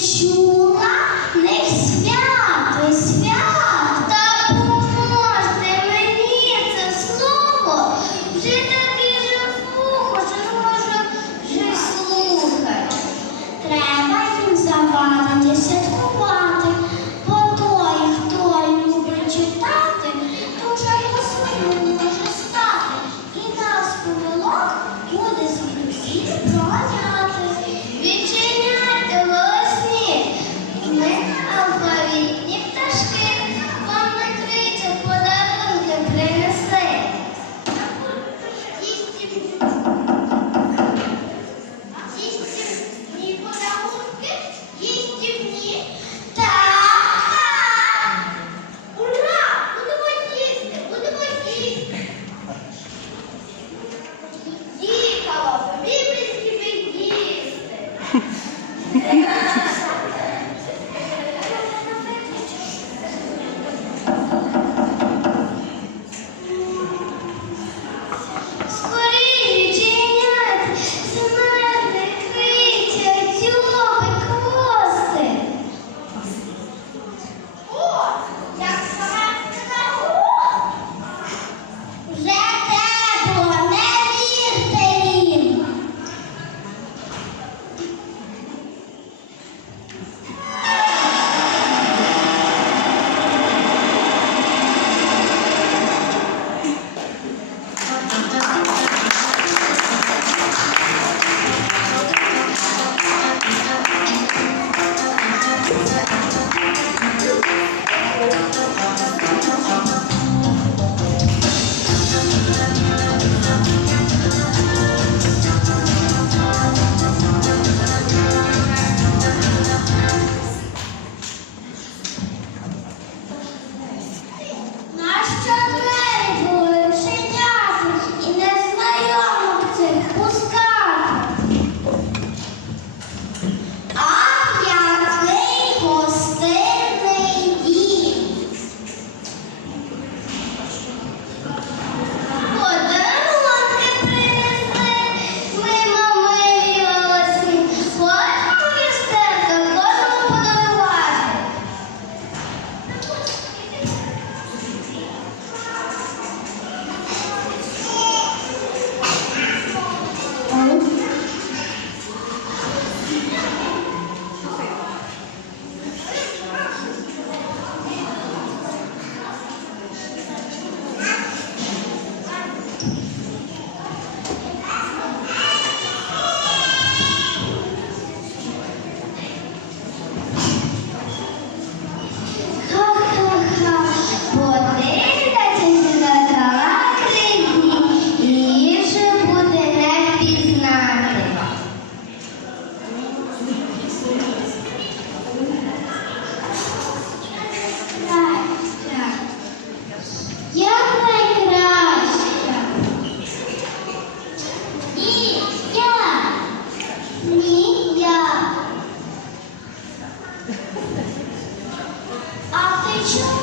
чула? Не свято, Yeah.